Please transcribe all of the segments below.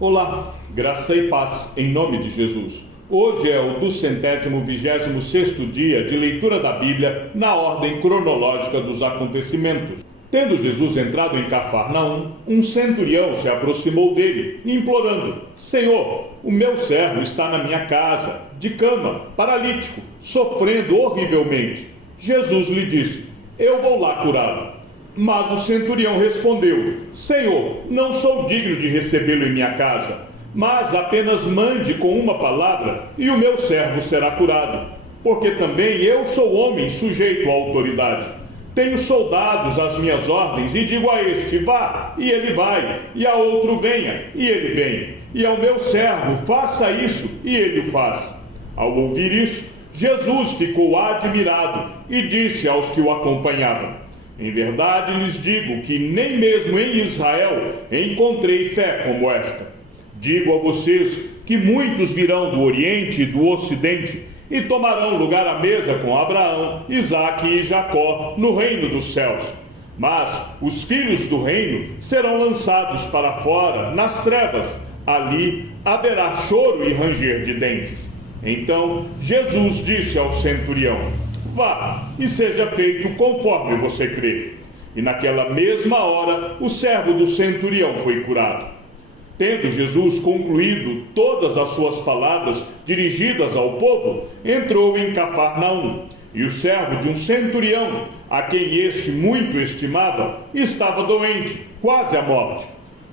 Olá, graça e paz em nome de Jesus. Hoje é o 226º dia de leitura da Bíblia na ordem cronológica dos acontecimentos. Tendo Jesus entrado em Cafarnaum, um centurião se aproximou dele, implorando: Senhor, o meu servo está na minha casa, de cama, paralítico, sofrendo horrivelmente. Jesus lhe disse: Eu vou lá curá-lo. Mas o centurião respondeu: Senhor, não sou digno de recebê-lo em minha casa, mas apenas mande com uma palavra e o meu servo será curado. Porque também eu sou homem sujeito à autoridade. Tenho soldados às minhas ordens e digo a este: vá, e ele vai, e a outro: venha, e ele vem, e ao meu servo: faça isso, e ele o faz. Ao ouvir isso, Jesus ficou admirado e disse aos que o acompanhavam: Em verdade lhes digo que nem mesmo em Israel encontrei fé como esta. Digo a vocês que muitos virão do Oriente e do Ocidente e tomarão lugar à mesa com Abraão, Isaque e Jacó no reino dos céus. Mas os filhos do reino serão lançados para fora, nas trevas. Ali haverá choro e ranger de dentes. Então Jesus disse ao centurião: Vá, e seja feito conforme você crê. E naquela mesma hora, o servo do centurião foi curado. Tendo Jesus concluído todas as suas palavras dirigidas ao povo, entrou em Cafarnaum. E o servo de um centurião, a quem este muito estimava, estava doente, quase à morte.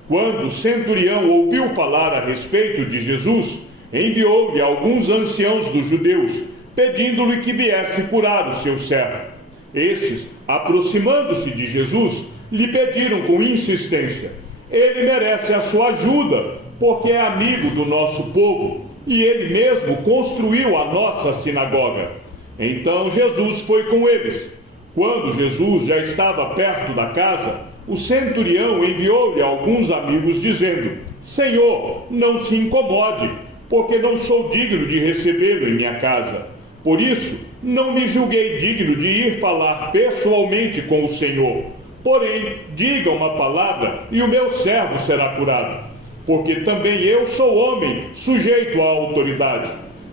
Quando o centurião ouviu falar a respeito de Jesus, enviou-lhe alguns anciãos dos judeus, pedindo-lhe que viesse curar o seu servo. Estes, aproximando-se de Jesus, lhe pediram com insistência: Ele merece a sua ajuda, porque é amigo do nosso povo, e ele mesmo construiu a nossa sinagoga. Então Jesus foi com eles. Quando Jesus já estava perto da casa, o centurião enviou-lhe alguns amigos, dizendo: Senhor, não se incomode, porque não sou digno de recebê-lo em minha casa. Por isso, não me julguei digno de ir falar pessoalmente com o Senhor. Porém, diga uma palavra e o meu servo será curado. Porque também eu sou homem sujeito à autoridade.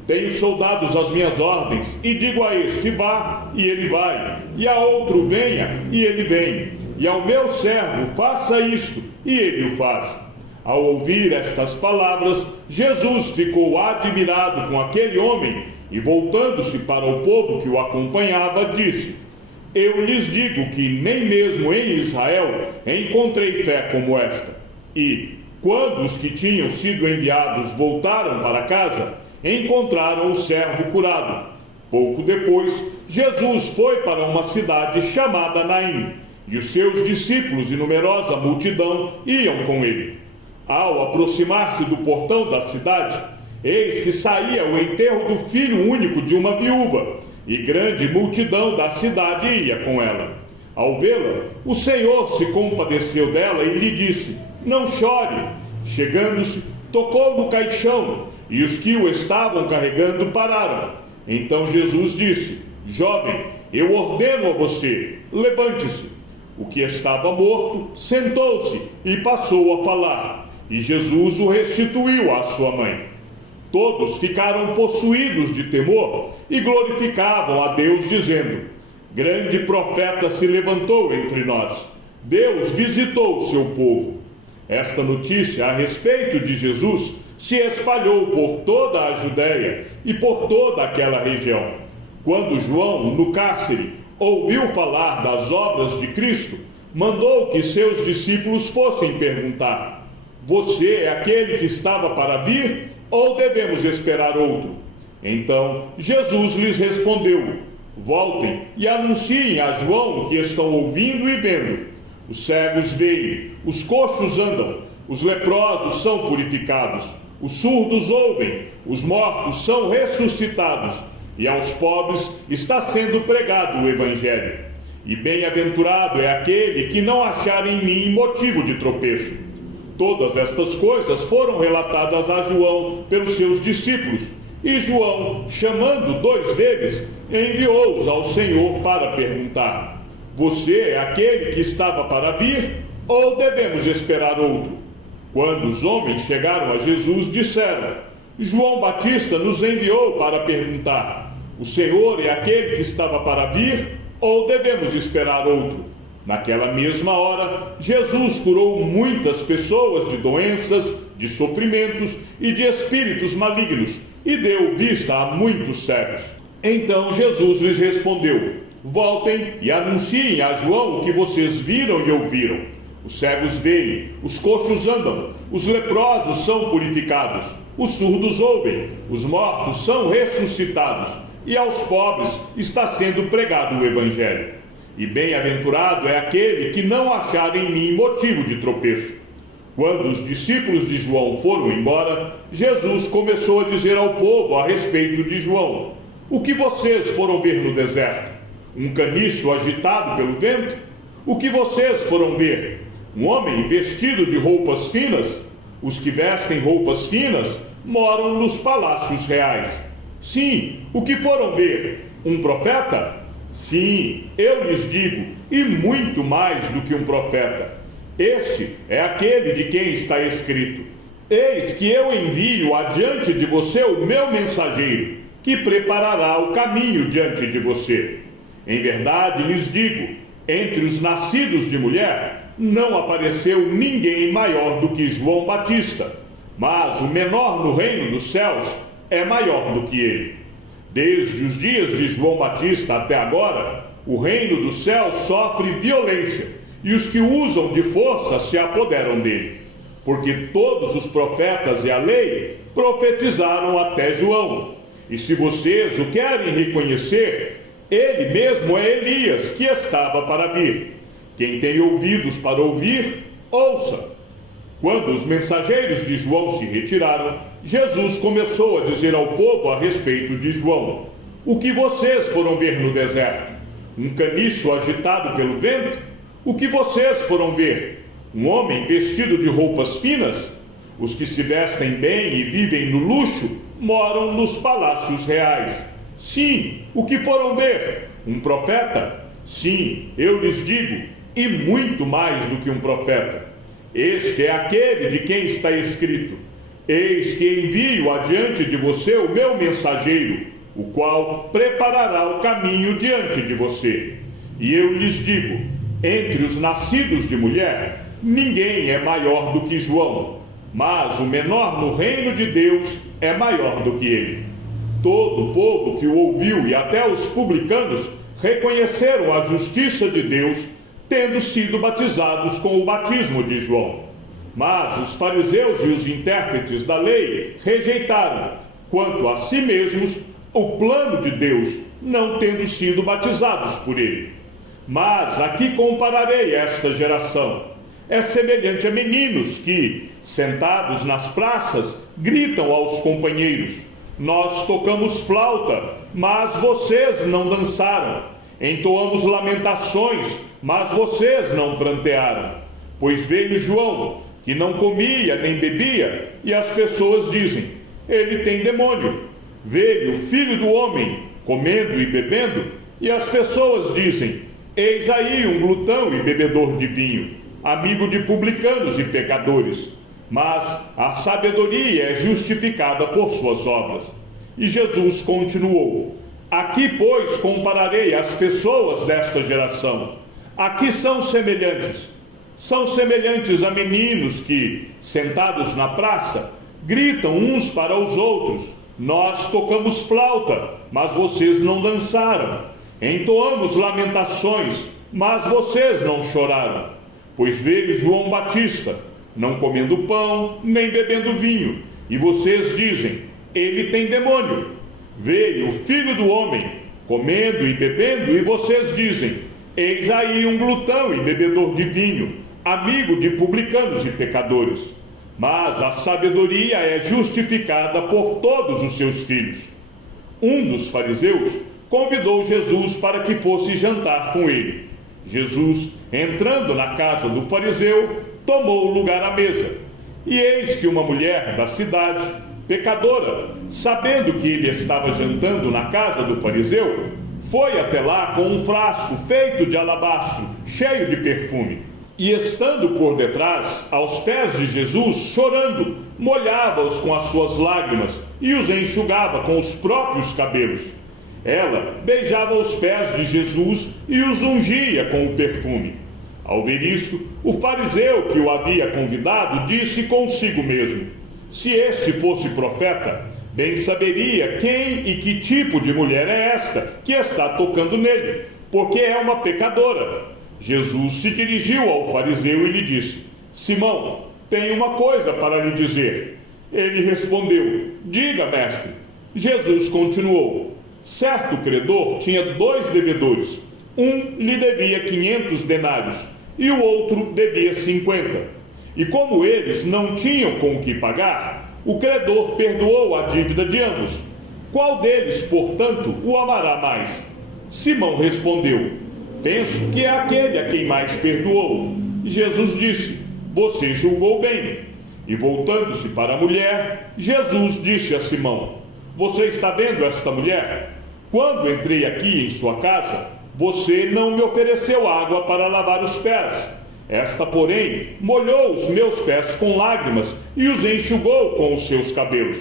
Tenho soldados às minhas ordens e digo a este: vá, e ele vai, e a outro: venha, e ele vem, e ao meu servo: faça isto, e ele o faz. Ao ouvir estas palavras, Jesus ficou admirado com aquele homem e, voltando-se para o povo que o acompanhava, disse: Eu lhes digo que nem mesmo em Israel encontrei fé como esta. E, quando os que tinham sido enviados voltaram para casa, encontraram o servo curado. Pouco depois, Jesus foi para uma cidade chamada Naim, e os seus discípulos e numerosa multidão iam com ele. Ao aproximar-se do portão da cidade, eis que saía o enterro do filho único de uma viúva, e grande multidão da cidade ia com ela. Ao vê-la, o Senhor se compadeceu dela e lhe disse: Não chore. Chegando-se, tocou no caixão, e os que o estavam carregando pararam. Então Jesus disse: Jovem, eu ordeno a você, levante-se. O que estava morto sentou-se e passou a falar, e Jesus o restituiu à sua mãe. Todos ficaram possuídos de temor e glorificavam a Deus, dizendo: Grande profeta se levantou entre nós. Deus visitou o seu povo. Esta notícia a respeito de Jesus se espalhou por toda a Judéia e por toda aquela região. Quando João, no cárcere, ouviu falar das obras de Cristo, mandou que seus discípulos fossem perguntar: Você é aquele que estava para vir, ou devemos esperar outro? Então Jesus lhes respondeu: Voltem e anunciem a João o que estão ouvindo e vendo. Os cegos veem, os coxos andam, os leprosos são purificados, os surdos ouvem, os mortos são ressuscitados, e aos pobres está sendo pregado o Evangelho. E bem-aventurado é aquele que não achar em mim motivo de tropeço. Todas estas coisas foram relatadas a João pelos seus discípulos, e João, chamando 2 deles, enviou-os ao Senhor para perguntar: Você é aquele que estava para vir, ou devemos esperar outro? Quando os homens chegaram a Jesus, disseram: João Batista nos enviou para perguntar: o Senhor é aquele que estava para vir, ou devemos esperar outro? Naquela mesma hora, Jesus curou muitas pessoas de doenças, de sofrimentos e de espíritos malignos, e deu vista a muitos cegos. Então Jesus lhes respondeu: voltem e anunciem a João o que vocês viram e ouviram. Os cegos veem, os coxos andam, os leprosos são purificados, os surdos ouvem, os mortos são ressuscitados, e aos pobres está sendo pregado o Evangelho. E bem-aventurado é aquele que não achar em mim motivo de tropeço. Quando os discípulos de João foram embora, Jesus começou a dizer ao povo a respeito de João: o que vocês foram ver no deserto? Um caniço agitado pelo vento? O que vocês foram ver? Um homem vestido de roupas finas? Os que vestem roupas finas moram nos palácios reais. Sim, o que foram ver? Um profeta? Sim, eu lhes digo, e muito mais do que um profeta. Este é aquele de quem está escrito: eis que eu envio adiante de você o meu mensageiro, que preparará o caminho diante de você. Em verdade lhes digo, entre os nascidos de mulher, não apareceu ninguém maior do que João Batista, mas o menor no reino dos céus é maior do que ele. Desde os dias de João Batista até agora, o reino dos céus sofre violência, e os que usam de força se apoderam dele. Porque todos os profetas e a lei profetizaram até João. E se vocês o querem reconhecer, ele mesmo é Elias, que estava para vir. Quem tem ouvidos para ouvir, ouça. Quando os mensageiros de João se retiraram, Jesus começou a dizer ao povo a respeito de João: o que vocês foram ver no deserto? Um caniço agitado pelo vento? O que vocês foram ver? Um homem vestido de roupas finas? Os que se vestem bem e vivem no luxo moram nos palácios reais. Sim, o que foram ver? Um profeta? Sim, eu lhes digo, e muito mais do que um profeta. Este é aquele de quem está escrito: eis que envio adiante de você o meu mensageiro, o qual preparará o caminho diante de você. E eu lhes digo, entre os nascidos de mulher, ninguém é maior do que João, mas o menor no reino de Deus é maior do que ele. Todo o povo que o ouviu e até os publicanos reconheceram a justiça de Deus, tendo sido batizados com o batismo de João. Mas os fariseus e os intérpretes da lei rejeitaram, quanto a si mesmos, o plano de Deus, não tendo sido batizados por ele. Mas aqui compararei esta geração. É semelhante a meninos que, sentados nas praças, gritam aos companheiros: nós tocamos flauta, mas vocês não dançaram. Entoamos lamentações, mas vocês não prantearam. Pois veio João, que não comia nem bebia, e as pessoas dizem: ele tem demônio. Veio o Filho do Homem, comendo e bebendo, e as pessoas dizem: eis aí um glutão e bebedor de vinho, amigo de publicanos e pecadores. Mas a sabedoria é justificada por suas obras. E Jesus continuou: aqui, pois, compararei as pessoas desta geração. Aqui são semelhantes a meninos que, sentados na praça, gritam uns para os outros: nós tocamos flauta, mas vocês não dançaram. Entoamos lamentações, mas vocês não choraram. Pois veio João Batista, não comendo pão, nem bebendo vinho, e vocês dizem: ele tem demônio. Veio o Filho do Homem, comendo e bebendo, e vocês dizem: eis aí um glutão e bebedor de vinho, amigo de publicanos e pecadores. Mas a sabedoria é justificada por todos os seus filhos. Um dos fariseus convidou Jesus para que fosse jantar com ele. Jesus, entrando na casa do fariseu, tomou lugar à mesa. E eis que uma mulher da cidade, pecadora, sabendo que ele estava jantando na casa do fariseu, foi até lá com um frasco feito de alabastro, cheio de perfume. E estando por detrás, aos pés de Jesus, chorando, molhava-os com as suas lágrimas e os enxugava com os próprios cabelos. Ela beijava os pés de Jesus e os ungia com o perfume. Ao ver isto, o fariseu que o havia convidado disse consigo mesmo: se este fosse profeta, bem saberia quem e que tipo de mulher é esta que está tocando nele, porque é uma pecadora. Jesus se dirigiu ao fariseu e lhe disse: Simão, tenho uma coisa para lhe dizer. Ele respondeu: diga, mestre. Jesus continuou: certo credor tinha 2 devedores. Um lhe devia 500 denários e o outro devia 50. E como eles não tinham com o que pagar, o credor perdoou a dívida de ambos. Qual deles, portanto, o amará mais? Simão respondeu: penso que é aquele a quem mais perdoou. Jesus disse: você julgou bem. E voltando-se para a mulher, Jesus disse a Simão: você está vendo esta mulher? Quando entrei aqui em sua casa, você não me ofereceu água para lavar os pés. Esta, porém, molhou os meus pés com lágrimas e os enxugou com os seus cabelos.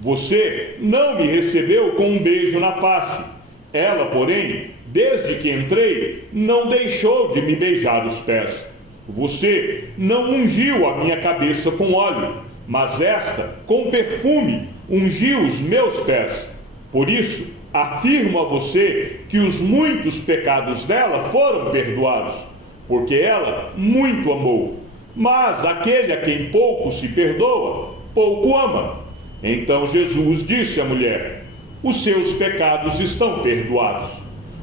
Você não me recebeu com um beijo na face. Ela, porém, desde que entrei, não deixou de me beijar os pés. Você não ungiu a minha cabeça com óleo, mas esta, com perfume, ungiu os meus pés. Por isso, afirmo a você que os muitos pecados dela foram perdoados, porque ela muito amou. Mas aquele a quem pouco se perdoa, pouco ama. Então Jesus disse à mulher: os seus pecados estão perdoados.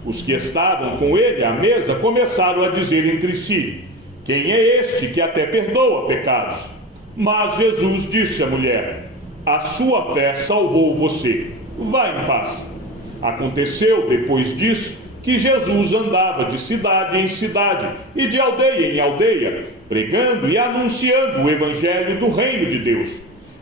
Os que estavam com ele à mesa começaram a dizer entre si: quem é este que até perdoa pecados? Mas Jesus disse à mulher: a sua fé salvou você. Vá em paz. Aconteceu depois disso que Jesus andava de cidade em cidade e de aldeia em aldeia, pregando e anunciando o evangelho do reino de Deus.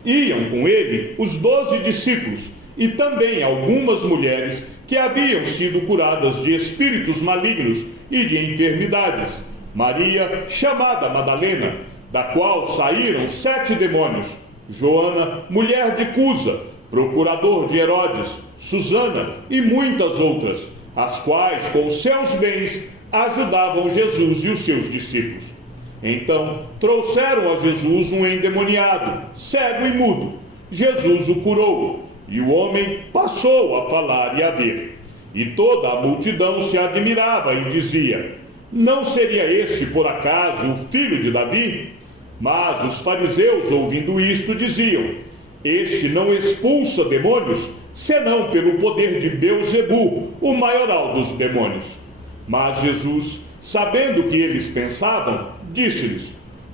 Iam com ele os 12 discípulos e também algumas mulheres que haviam sido curadas de espíritos malignos e de enfermidades. Maria, chamada Madalena, da qual saíram 7 demônios. Joana, mulher de Cusa, procurador de Herodes, Susana e muitas outras, as quais com seus bens ajudavam Jesus e os seus discípulos. Então trouxeram a Jesus um endemoniado, cego e mudo. Jesus o curou, e o homem passou a falar e a ver. E toda a multidão se admirava e dizia: não seria este, por acaso, o filho de Davi? Mas os fariseus, ouvindo isto, diziam: este não expulsa demônios, senão pelo poder de Beelzebu, o maioral dos demônios. Mas Jesus, sabendo o que eles pensavam, disse-lhes: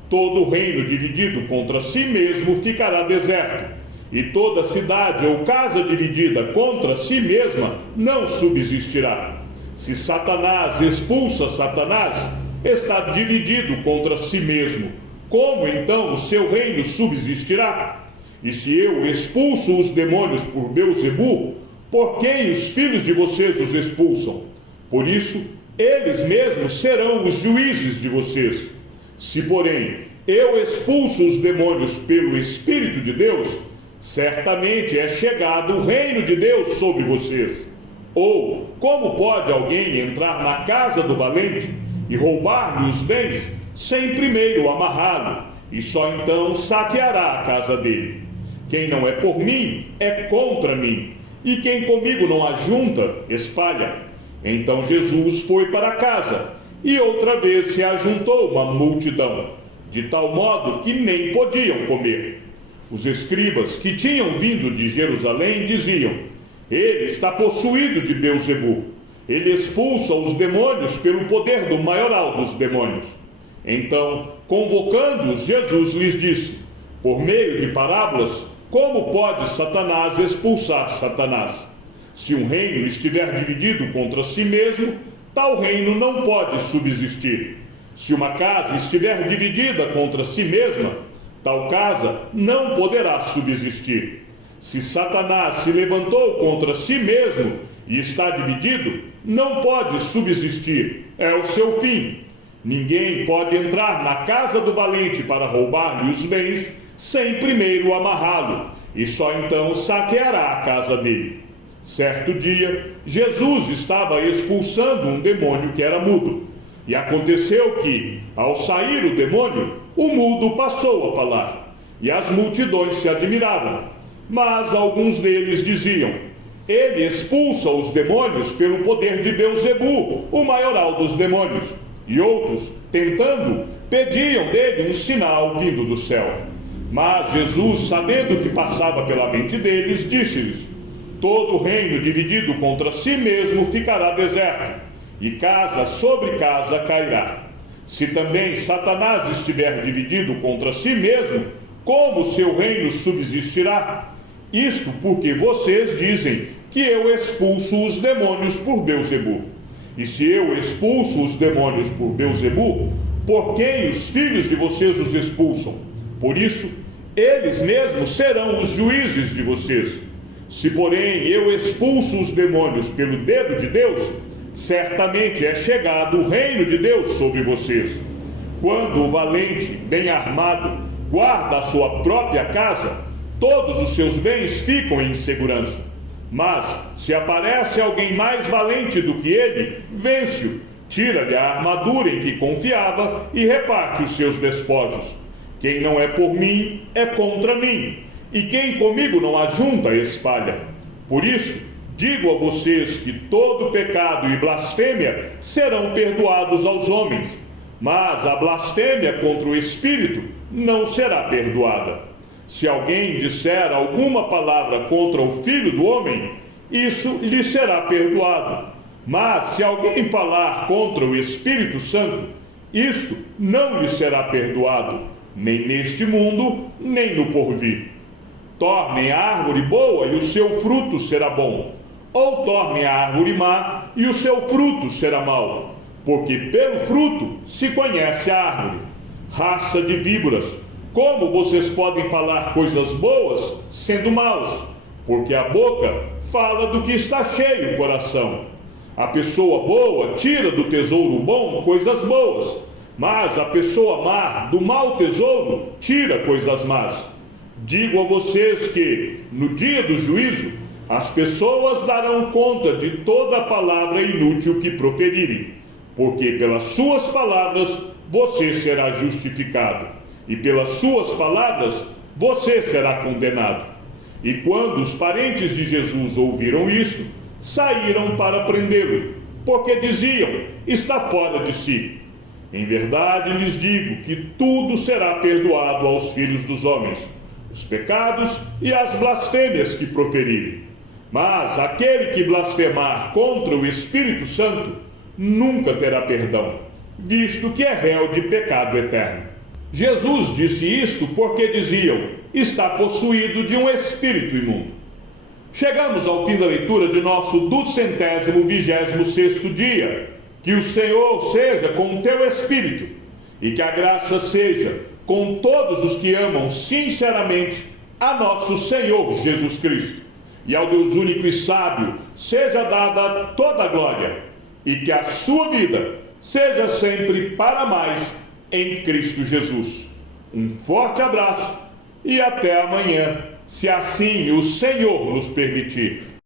todo reino dividido contra si mesmo ficará deserto, e toda cidade ou casa dividida contra si mesma não subsistirá. Se Satanás expulsa Satanás, está dividido contra si mesmo. Como então o seu reino subsistirá? E se eu expulso os demônios por Beelzebu, por quem os filhos de vocês os expulsam? Por isso, eles mesmos serão os juízes de vocês. Se, porém, eu expulso os demônios pelo Espírito de Deus, certamente é chegado o reino de Deus sobre vocês. Ou, como pode alguém entrar na casa do valente e roubar-lhe os bens, sem primeiro amarrá-lo, e só então saqueará a casa dele? Quem não é por mim, é contra mim, e quem comigo não ajunta, espalha. Então Jesus foi para casa, e outra vez se ajuntou uma multidão, de tal modo que nem podiam comer. Os escribas que tinham vindo de Jerusalém diziam: ele está possuído de Beelzebu. Ele expulsa os demônios pelo poder do maioral dos demônios. Então, convocando-os, Jesus lhes disse, por meio de parábolas, como pode Satanás expulsar Satanás? Se um reino estiver dividido contra si mesmo, tal reino não pode subsistir. Se uma casa estiver dividida contra si mesma, tal casa não poderá subsistir. Se Satanás se levantou contra si mesmo e está dividido, não pode subsistir, é o seu fim. Ninguém pode entrar na casa do valente para roubar-lhe os bens sem primeiro amarrá-lo, e só então saqueará a casa dele. Certo dia, Jesus estava expulsando um demônio que era mudo. E aconteceu que, ao sair o demônio, o mudo passou a falar, e as multidões se admiravam. Mas alguns deles diziam: ele expulsa os demônios pelo poder de Beelzebu, o maioral dos demônios. E outros, tentando, pediam dele um sinal vindo do céu. Mas Jesus, sabendo que passava pela mente deles, disse-lhes: todo reino dividido contra si mesmo ficará deserto, e casa sobre casa cairá. Se também Satanás estiver dividido contra si mesmo, como seu reino subsistirá? Isto porque vocês dizem que eu expulso os demônios por Beelzebu. E se eu expulso os demônios por Beelzebu, por quem os filhos de vocês os expulsam? Por isso, eles mesmos serão os juízes de vocês. Se, porém, eu expulso os demônios pelo dedo de Deus, certamente é chegado o reino de Deus sobre vocês. Quando o valente, bem armado, guarda a sua própria casa, todos os seus bens ficam em segurança. Mas, se aparece alguém mais valente do que ele, vence-o, tira-lhe a armadura em que confiava e reparte os seus despojos. Quem não é por mim, é contra mim, e quem comigo não ajunta, espalha. Por isso, digo a vocês que todo pecado e blasfêmia serão perdoados aos homens, mas a blasfêmia contra o Espírito não será perdoada. Se alguém disser alguma palavra contra o Filho do Homem, isso lhe será perdoado. Mas se alguém falar contra o Espírito Santo, isto não lhe será perdoado, nem neste mundo, nem no porvir. Tornem a árvore boa e o seu fruto será bom, ou tornem a árvore má e o seu fruto será mau, porque pelo fruto se conhece a árvore. Raça de víboras, como vocês podem falar coisas boas sendo maus? Porque a boca fala do que está cheio o coração. A pessoa boa tira do tesouro bom coisas boas, mas a pessoa má do mau tesouro tira coisas más. Digo a vocês que, no dia do juízo, as pessoas darão conta de toda palavra inútil que proferirem, porque pelas suas palavras você será justificado, e pelas suas palavras você será condenado. E quando os parentes de Jesus ouviram isto, saíram para prendê-lo, porque diziam: está fora de si. Em verdade lhes digo que tudo será perdoado aos filhos dos homens, os pecados e as blasfêmias que proferirem. Mas aquele que blasfemar contra o Espírito Santo nunca terá perdão, visto que é réu de pecado eterno. Jesus disse isto porque diziam: está possuído de um espírito imundo. Chegamos ao fim da leitura de nosso 226º dia. Que o Senhor seja com o teu espírito, e que a graça seja com todos os que amam sinceramente a nosso Senhor Jesus Cristo. E ao Deus único e sábio seja dada toda a glória, e que a sua vida seja sempre para mais em Cristo Jesus. Um forte abraço e até amanhã, se assim o Senhor nos permitir.